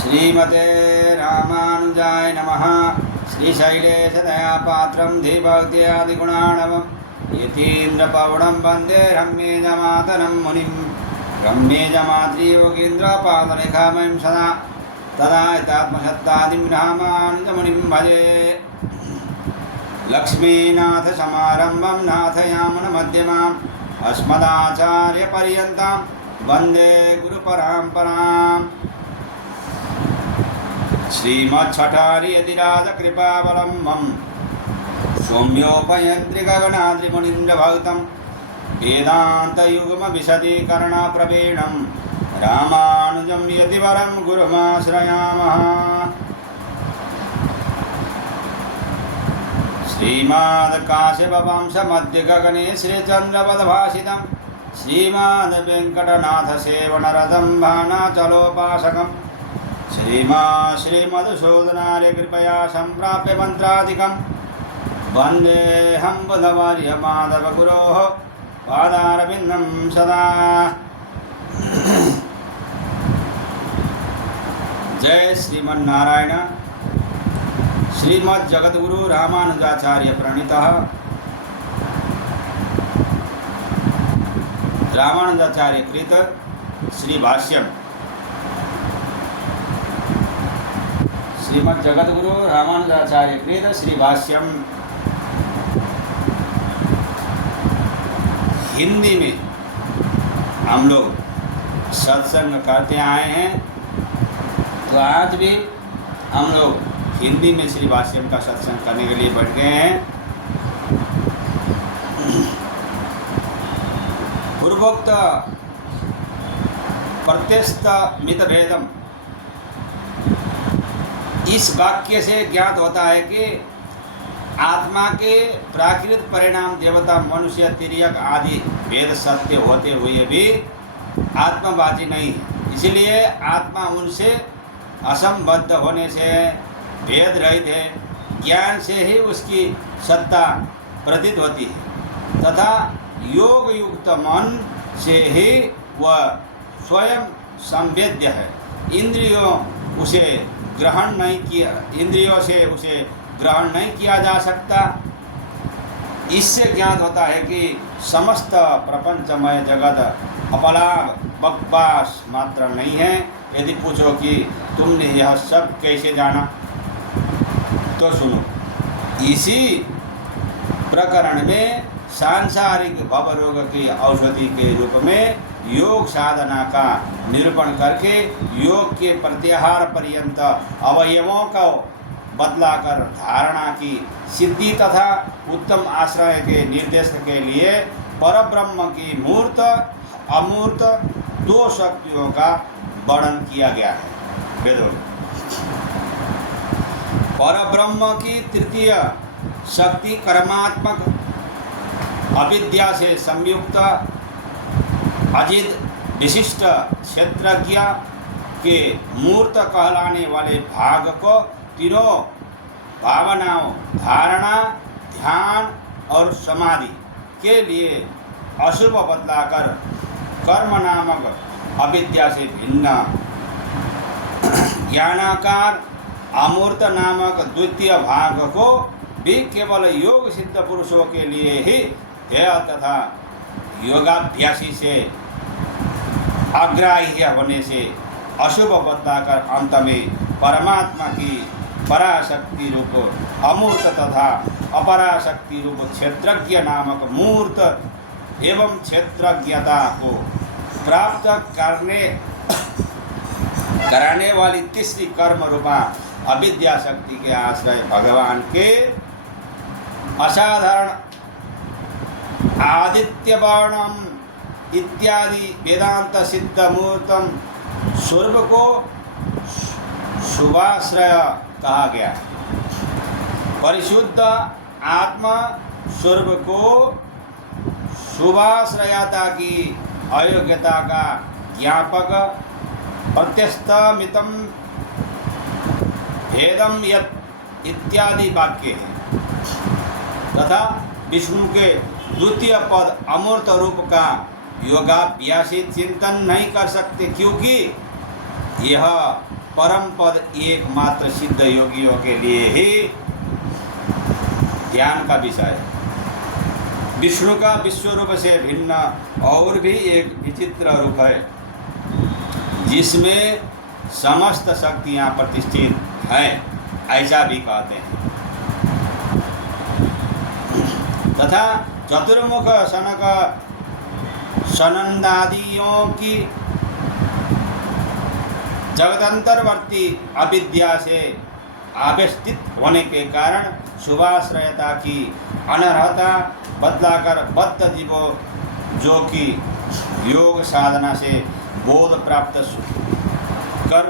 श्रीमते रामानुजाय नमः। श्रीशैलेशदयापात्रं धीभक्त्यादिगुणार्णवं यतीन्द्रपवनं वन्दे रम्येजमातरं मुनिं रम्येजमातृयोगीन्द्रपादरेखामयं सदा तदा यतात्मसत्तादिं रामानुजमुनिं भजे। लक्ष्मीनाथसमारम्भं नाथयामुनमध्यमाम् अस्मदाचार्यपर्यन्तां वन्दे गुरुपरम्पराम्। श्रीमच्छठारियतिराजकृपावलम्बं सौम्योपयन्त्रिगगनाद्रिमुनीन्द्रभक्तं वेदान्तयुग्मविशदीकरणप्रवीणं रामानुजं यतिवरं गुरुमाश्रयामः। श्रीमद्काश्यपवंशमध्यगगने श्रीचन्द्रपदभासितं श्रीमद्वेङ्कटनाथसेवनरतं भानाचलोपासकम् श्रीमधुसूदनार्य कृपया सम्प्राप्य मन्त्रादिकं वन्देऽहं बुधवर्यमाधवगुरोः पादारविन्दं सदा। जय श्रीमन्नारायण। श्रीमद्जगद्गुरु रामानुजाचार्य प्रणीतः रामानुजाचार्य कृत श्री भाष्यम। श्रीमद् जगद्गुरु रामानुजाचार्य कृत श्री भाष्यम हिंदी में हम लोग सत्संग करते आए हैं, तो आज भी हम लोग हिंदी में श्री भाष्यम का सत्संग करने के लिए बैठ गए हैं। पूर्वोक्त प्रत्यस्त मित भेदम, इस वाक्य से ज्ञात होता है कि आत्मा के प्राकृत परिणाम देवता मनुष्य तिर्यक आदि भेद सत्य होते हुए भी आत्मवादी नहीं है। इसलिए आत्मा उनसे असंबद्ध होने से भेद रहित है। ज्ञान से ही उसकी सत्ता प्रतीत होती है तथा योग युक्त मन से ही वह स्वयं संवेद्य है। इंद्रियों से उसे ग्रहण नहीं किया जा सकता। इससे ज्ञात होता है कि समस्त प्रपंचमय जगत अपलाग बकवास मात्र नहीं है। यदि पूछो कि तुमने यह सब कैसे जाना, तो सुनो। इसी प्रकरण में सांसारिक भवरोग की औषधि के रूप में योग साधना का निरूपण करके योग के प्रत्याहार पर्यंत अवयवों को बतलाकर धारणा की सिद्धि तथा उत्तम आश्रय के निर्देश के लिए परब्रह्म की मूर्त अमूर्त दो शक्तियों का वर्णन किया गया है। वेदों में परब्रह्म की तृतीय शक्ति कर्मात्मक अविद्या से संयुक्त अजित विशिष्ट क्षेत्रज्ञ के मूर्त कहलाने वाले भाग को तीनों भावनाओं धारणा, ध्यान और समाधि के लिए अशुभ बतलाकर कर्म नामक अविद्या से भिन्न ज्ञानाकार अमूर्त नामक द्वितीय भाग को भी केवल योग सिद्ध पुरुषों के लिए ही ध्येय तथा योगाभ्यासी से अग्राह्य होने से अशुभ बतलाकर अंत में परमात्मा की पराशक्ति रूप अमूर्त तथा अपराशक्ति रूप क्षेत्रज्ञ नामक मूर्त एवं क्षेत्रज्ञता को प्राप्त कराने वाली तीसरी कर्म रूपा अविद्या शक्ति के आश्रय भगवान के असाधारण आदित्य वर्णम इत्यादि वेदांत सिद्ध मूर्तम स्वरूप को शुभाश्रय कहा गया। परिशुद्ध आत्मा स्वरूप को शुभाश्रयता की अयोग्यता का ज्ञापक प्रत्यस्तमितम भेदम यत् इत्यादि वाक्य है तथा विष्णु के द्वितीय पद अमूर्त रूप का योगाभ्यासी चिंतन नहीं कर सकते, क्योंकि यह परम पद एकमात्र सिद्ध योगियों के लिए ही ध्यान का विषय है। विष्णु का विश्व रूप से भिन्न और भी एक विचित्र रूप है जिसमें समस्त शक्तियाँ प्रतिष्ठित हैं, ऐसा भी कहते हैं। तथा चतुर्मुख सनक सनंदादियों की जगदंतरवर्ती अविद्या से आवेष्टित होने के कारण शुभाश्रयता की अनर्हता बदलाकर बद्ध जीवों जो कि योग साधना से बोध प्राप्त कर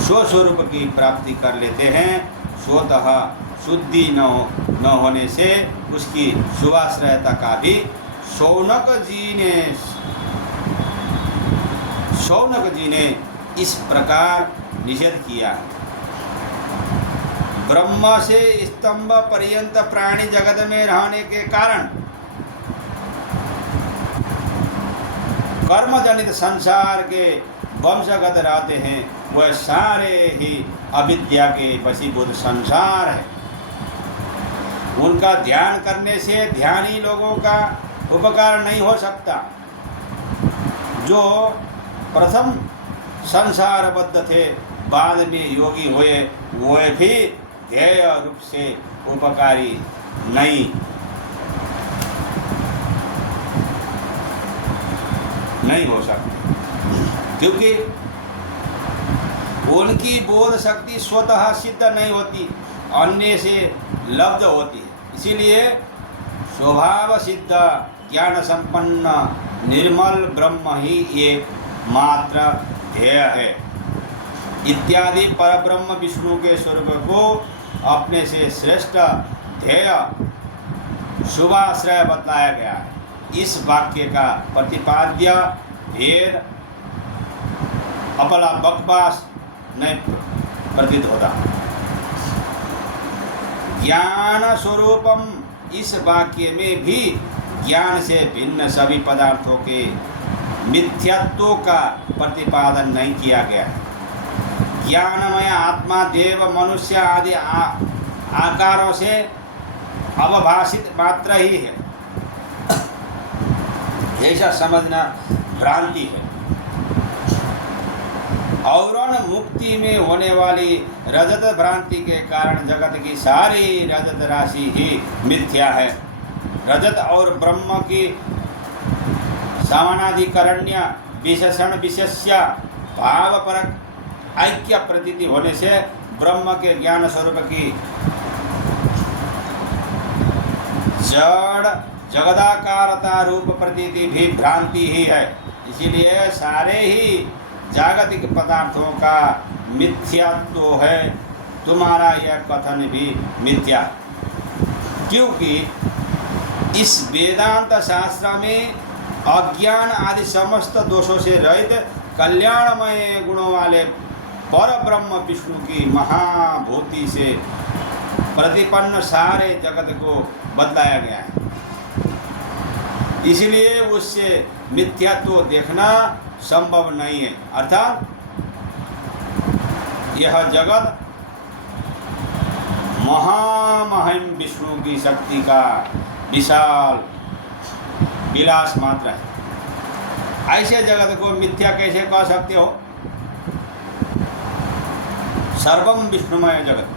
स्वस्वरूप की प्राप्ति कर लेते हैं, स्वतः शुद्धि न होने से उसकी शुभाश्रयता का भी शौनक जी ने इस प्रकार निषेध किया। ब्रह्म से स्तंभ पर्यंत प्राणी जगत में रहने के कारण कर्म जनित संसार के वंशगत रहते हैं, वह सारे ही अविद्या के वशीभूत संसार है। उनका ध्यान करने से ध्यानी लोगों का उपकार नहीं हो सकता। जो प्रथम संसारबद्ध थे, बाद में योगी हुए, वे भी ध्येय रूप से उपकारी नहीं हो सकते, क्योंकि उनकी बोध शक्ति स्वतः सिद्ध नहीं होती, अन्य से लब्ध होती है। इसीलिए स्वभाव सिद्ध ज्ञान संपन्न निर्मल ब्रह्म ही एक मात्र ध्येय है इत्यादि परब्रह्म विष्णु के स्वरूप को अपने से श्रेष्ठ ध्येय शुभाश्रय बताया गया है। इस वाक्य का प्रतिपाद्य भेद अपला बकवास नहीं प्रतीत होता। ज्ञान स्वरूपम, इस वाक्य में भी ज्ञान से भिन्न सभी पदार्थों के मिथ्यात्व का प्रतिपादन नहीं किया गया है। ज्ञानमय आत्मा देव मनुष्य आदि आकारों से अवभाषित मात्र ही है, ऐसा समझना भ्रांति है। औरण मुक्ति में होने वाली रजत भ्रांति के कारण जगत की सारी रजत राशि ही मिथ्या है। रजत और ब्रह्म की समानाधिकरण्य विशेषण विशेष्य भाव परक ऐक्य प्रतीति होने से ब्रह्म के ज्ञान स्वरूप की जड़ जगदाकारता रूप प्रतीति भी भ्रांति ही है। इसीलिए सारे ही जागतिक पदार्थों का मिथ्यात्व है। तुम्हारा यह कथन भी मिथ्या, क्योंकि इस वेदांत शास्त्र में अज्ञान आदि समस्त दोषों से रहित कल्याणमय गुणों वाले पर ब्रह्म विष्णु की महाभूति से प्रतिपन्न सारे जगत को बतलाया गया है। इसलिए उससे मिथ्यात्व देखना संभव नहीं है। अर्थात यह जगत महामहिम विष्णु की शक्ति का विशाल विलास मात्र है। ऐसे जगत को मिथ्या कैसे कह सकते हो? सर्वम विष्णुमय जगत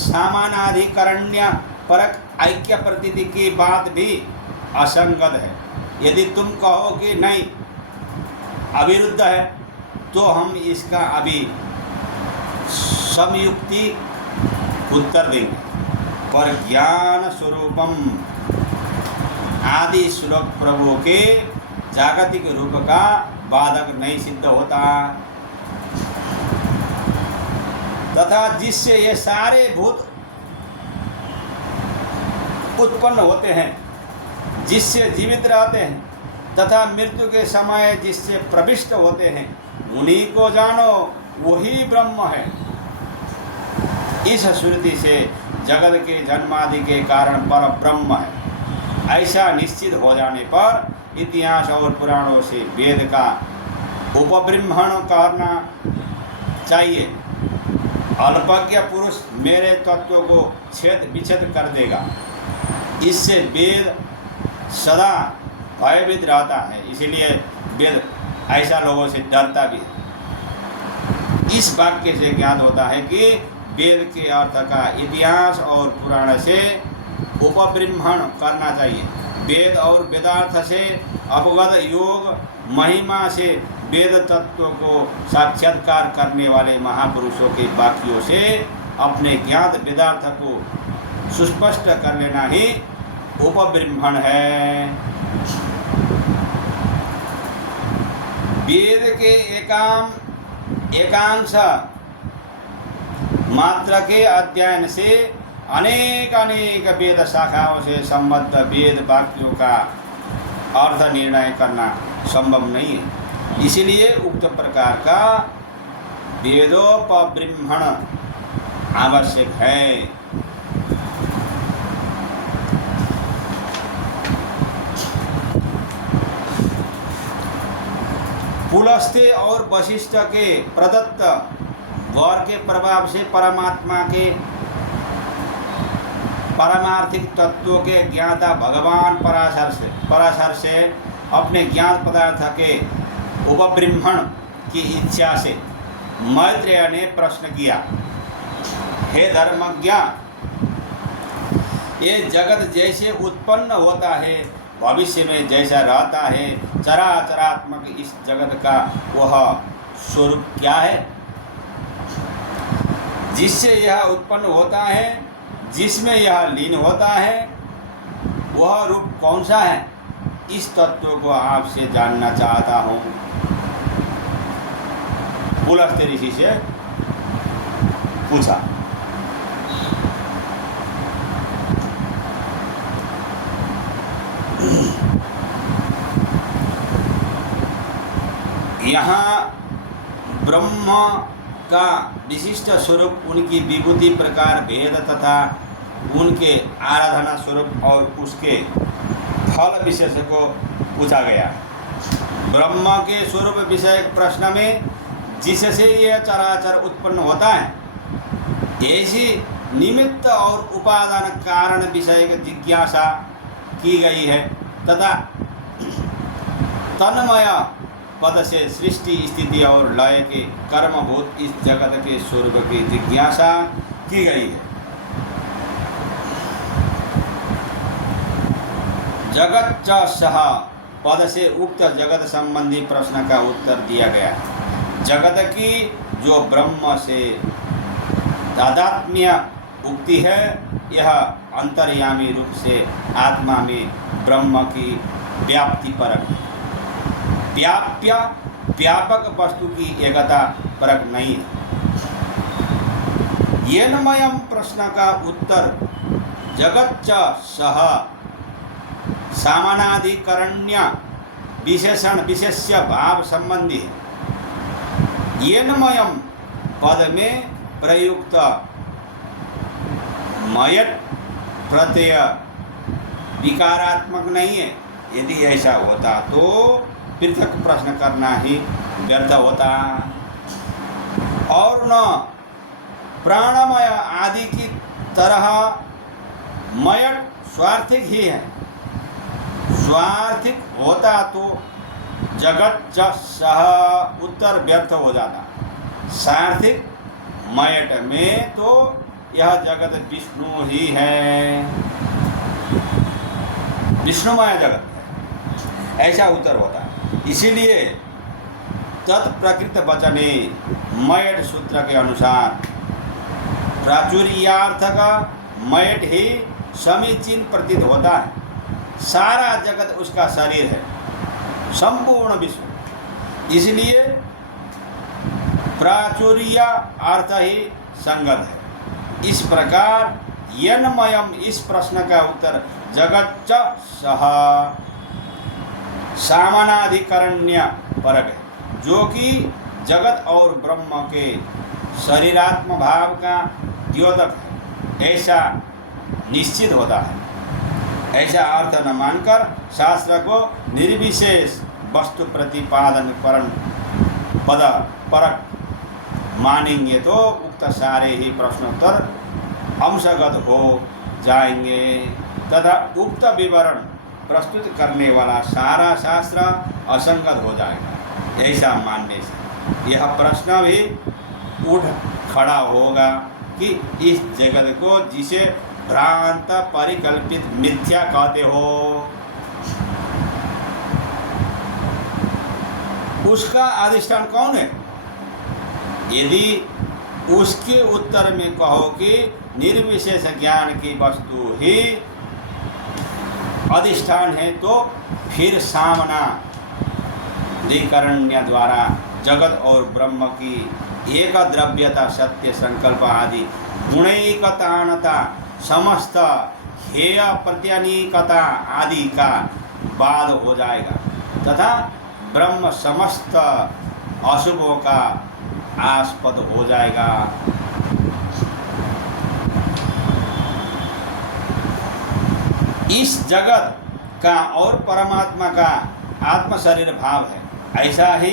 सामानाधिकरण्य परक ऐक्य प्रतीति की बात भी असंगत है। यदि तुम कहो कि नहीं अविरुद्ध है, तो हम इसका अभी समयुक्ति उत्तर देंगे। पर ज्ञान स्वरूपम आदि श्लोक प्रभु के जागतिक रूप का बाधक नहीं सिद्ध होता, तथा जिससे ये सारे भूत उत्पन्न होते हैं, जिससे जीवित रहते हैं तथा मृत्यु के समय जिससे प्रविष्ट होते हैं, उन्हीं को जानो, वही ब्रह्म है। इस श्रुति से जगत के जन्मादि के कारण पर ब्रह्म है, ऐसा निश्चित हो जाने पर इतिहास और पुराणों से वेद का उपबृंहण करना चाहिए। अल्पज्ञ पुरुष मेरे तत्व को छेद विच्छेद कर देगा। इससे वेद सदा भयभीत रहता है, इसीलिए वेद ऐसा लोगों से डरता भी है। इस वाक्य से ज्ञात होता है कि वेद के अर्थ का इतिहास और पुराण से उपबृंहण करना चाहिए। वेद और वेदार्थ से अवगत योग महिमा से वेद तत्व को साक्षात्कार करने वाले महापुरुषों के वाक्यों से अपने ज्ञात वेदार्थ को सुस्पष्ट कर लेना ही उपबृंहण है। वेद के एकांश मात्र के अध्ययन से अनेक वेद शाखाओं से संबद्ध वेद वाक्यों का अर्थ निर्णय करना संभव नहीं है। इसलिए उक्त प्रकार का वेदोपबृंहण आवश्यक है। पुलस्त्य और वशिष्ठ के प्रदत्त वर के प्रभाव से परमात्मा के पारमार्थिक तत्वों के ज्ञाता भगवान पराशर से अपने ज्ञान पदार्थ के उपबृंहण की इच्छा से मैत्रेय ने प्रश्न किया, हे धर्मज्ञ, ये जगत जैसे उत्पन्न होता है, भविष्य में जैसा रहता है, चराचरात्मक इस जगत का वह स्वरूप क्या है? जिससे यह उत्पन्न होता है, जिसमें यह लीन होता है, वह रूप कौन सा है? इस तत्व को आपसे जानना चाहता हूँ। पुलस्त्य ऋषि से पूछा। यहाँ ब्रह्म का विशिष्ट स्वरूप, उनकी विभूति प्रकार भेद तथा उनके आराधना स्वरूप और उसके फल विशेष को पूछा गया। ब्रह्म के स्वरूप विषयक प्रश्न में जिससे यह चराचर उत्पन्न होता है, ऐसी निमित्त और उपादान कारण विषयक जिज्ञासा की गई है तथा तन्मय पद से सृष्टि स्थिति और लय के कर्मभूत इस जगत के स्वरूप की जिज्ञासा की गई है। जगत च सह पद से उक्त जगत संबंधी प्रश्न का उत्तर दिया गया। जगत की जो ब्रह्म से तादात्म्य उक्ति है, यह अंतर्यामी रूप से आत्मा में ब्रह्म की व्याप्ति परक है। व्यापक वस्तु की एकता परक नहीं है। येनमयम प्रश्न का उत्तर जगत च सह सामानाधिकरण्य विशेषण विशेष्य भाव संबंधी है। येनमयम पद में प्रयुक्त मयट प्रत्यय विकारात्मक नहीं है। यदि ऐसा होता तो पृथक प्रश्न करना ही व्यर्थ होता, और न प्राणमय आदि की तरह मयट स्वार्थिक ही है। स्वार्थिक होता तो जगत च सह उत्तर व्यर्थ हो जाता। सार्थिक मयट में तो यह जगत विष्णु ही है, विष्णुमय जगत है, ऐसा उत्तर होता है। इसीलिए तत्प्रकृत वचने मयट सूत्र के अनुसार प्राचुर्यार्थ का मयट ही समीचीन प्रतीत होता है। सारा जगत उसका शरीर है, संपूर्ण विश्व, इसलिए प्राचुर्य अर्थ ही संगत है। इस प्रकार यन्मयम इस प्रश्न का उत्तर जगत च सह सामानाधिकरण्य परक है, जो कि जगत और ब्रह्म के शरीरात्म भाव का द्योतक है, ऐसा निश्चित होता है। ऐसा अर्थ न मानकर शास्त्र को निर्विशेष वस्तु प्रतिपादन पद परक मानेंगे तो उक्त सारे ही प्रश्नोत्तर अंशगत हो जाएंगे तथा उक्त विवरण प्रस्तुत करने वाला सारा शास्त्र असंगत हो जाएगा। ऐसा मानने से यह प्रश्न भी उठ खड़ा होगा कि इस जगत को जिसे भ्रांत परिकल्पित मिथ्या कहते हो उसका अधिष्ठान कौन है? यदि उसके उत्तर में कहो कि निर्विशेष ज्ञान की वस्तु ही अधिष्ठान है तो फिर सामना अधिकरण्य द्वारा जगत और ब्रह्म की एक द्रव्यता सत्य संकल्प आदि गुणैकतानता समस्त हेय प्रत्यनीकता आदि का बाद हो जाएगा तथा ब्रह्म समस्त अशुभों का आस्पद हो जाएगा। इस जगत का और परमात्मा का आत्म शरीर भाव है। ऐसा ही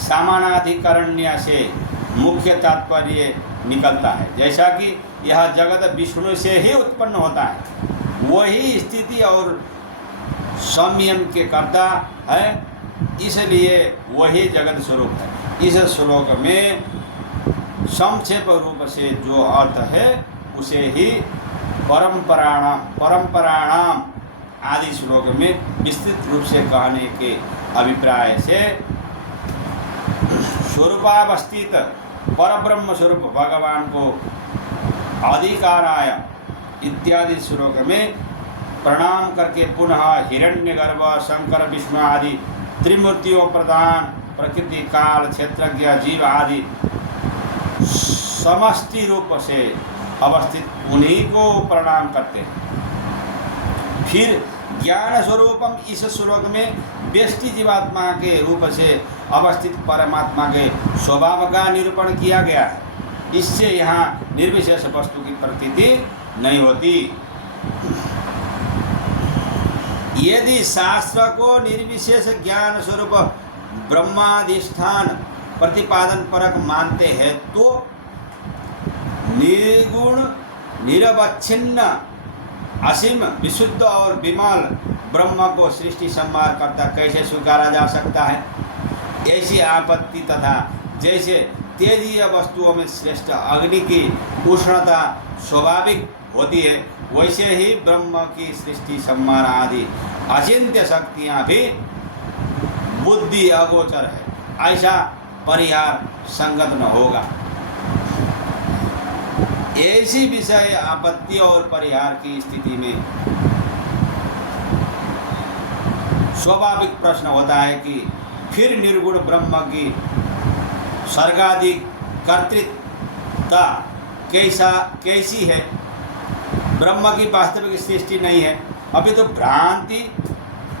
सामानाधिकरण्य से मुख्य तात्पर्य निकलता है। जैसा कि यह जगत विष्णु से ही उत्पन्न होता है, वही स्थिति और संयम के कर्ता है, इसलिए वही जगत स्वरूप है। इस श्लोक में संक्षेप रूप से जो अर्थ है उसे ही परंपराणाम आदि श्लोक में विस्तृत रूप से कहने के अभिप्राय से स्वरूपावस्थित परब्रह्म स्वरूप भगवान को अधिकाराय इत्यादि श्लोक में प्रणाम करके पुनः हिरण्यगर्भ शंकर विष्णु आदि त्रिमूर्तियों प्रधान प्रकृति काल क्षेत्रज्ञ जीव आदि समष्टि रूप से अवस्थित उन्हीं को प्रणाम करते हैं। फिर ज्ञान स्वरूपम इस श्लोक में व्यष्टि जीवात्मा के रूप से अवस्थित परमात्मा के स्वभाव का निरूपण किया गया है। इससे यहाँ निर्विशेष वस्तु की प्रतीति नहीं होती। यदि शास्त्र को निर्विशेष ज्ञान स्वरूप ब्रह्माधिष्ठान प्रतिपादन परक मानते हैं तो निर्गुण निरवच्छिन्न असीम विशुद्ध और विमल ब्रह्म को सृष्टि संहार करता कैसे स्वीकारा जा सकता है? ऐसी आपत्ति तथा जैसे तेजीय वस्तुओं में श्रेष्ठ अग्नि की उष्णता स्वाभाविक होती है, वैसे ही ब्रह्म की सृष्टि संहार आदि अचिंत्य शक्तियाँ भी बुद्धि अगोचर है। ऐसा परिहार संगत न होगा। ऐसी विषय आपत्ति और परिहार की स्थिति में स्वाभाविक प्रश्न होता है कि फिर निर्गुण ब्रह्म की सर्गादि कर्तृत्वता कैसी है? ब्रह्म की वास्तविक सृष्टि नहीं है, अभी तो भ्रांति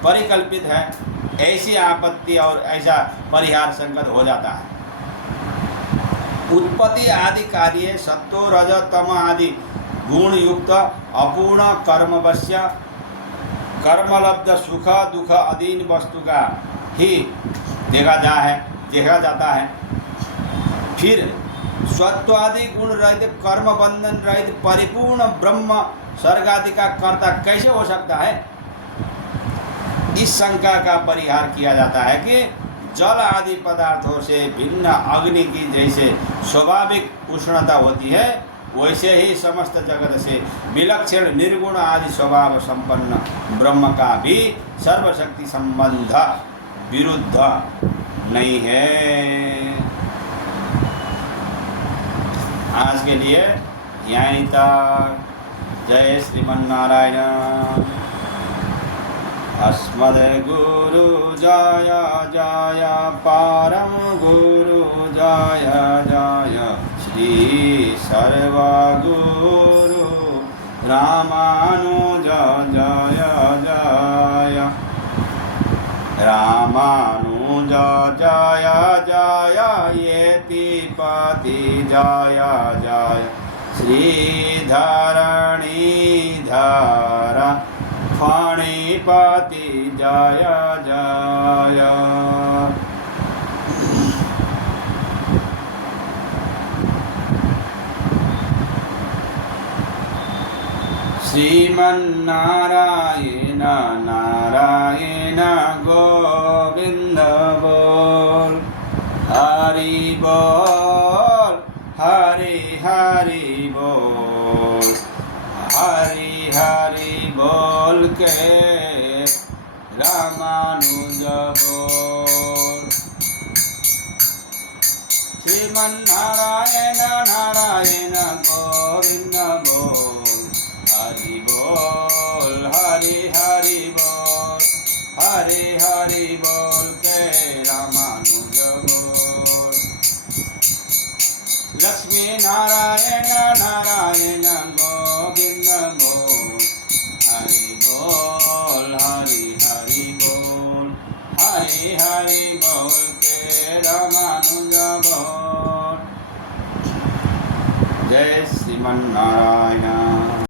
परिकल्पित है। ऐसी आपत्ति और ऐसा परिहार संगत हो जाता है। उत्पत्ति आदि कार्य सत्तो रज तम आदि गुण युक्त अपूर्ण कर्मवश्य कर्मलब्ध सुख दुख अधीन वस्तु का ही देखा जाता है। फिर स्वत्वादि गुण रहित कर्म बंधन रहित परिपूर्ण ब्रह्म स्वर्ग आदि का कर्ता कैसे हो सकता है? इस शंका का परिहार किया जाता है कि जल आदि पदार्थों से भिन्न अग्नि की जैसे स्वाभाविक उष्णता होती है, वैसे ही समस्त जगत से विलक्षण निर्गुण आदि स्वभाव संपन्न ब्रह्म का भी सर्वशक्ति संबंध विरुद्ध नहीं है। आज के लिए यहीं तक। जय श्रीमन्नारायण। अस्मद्गुरु जय जय परम गुरु जय जय श्री सर्वगुरु रामानुज जय जय रामानुज जय जय येतिपति जय जय श्रीधरणीधर फणिपति जय जय। श्रीमन्नारायण नारायण गोविंद बोल, हरि बोल, हरि हरि बोल, हरि हरि बोल के रामानुज बोल। श्रीमन्नारायण नारायण गोविंद बोल, हरि बोल, हरि हरि बोल, हरि हरि बोल के रामानुज बोल। लक्ष्मी नारायण नारायण गोविंद बोल, हरि बोल, हरि हरि बोल, हरि हरि बोल के रामानुज बोल। जय श्रीमन्नारायण।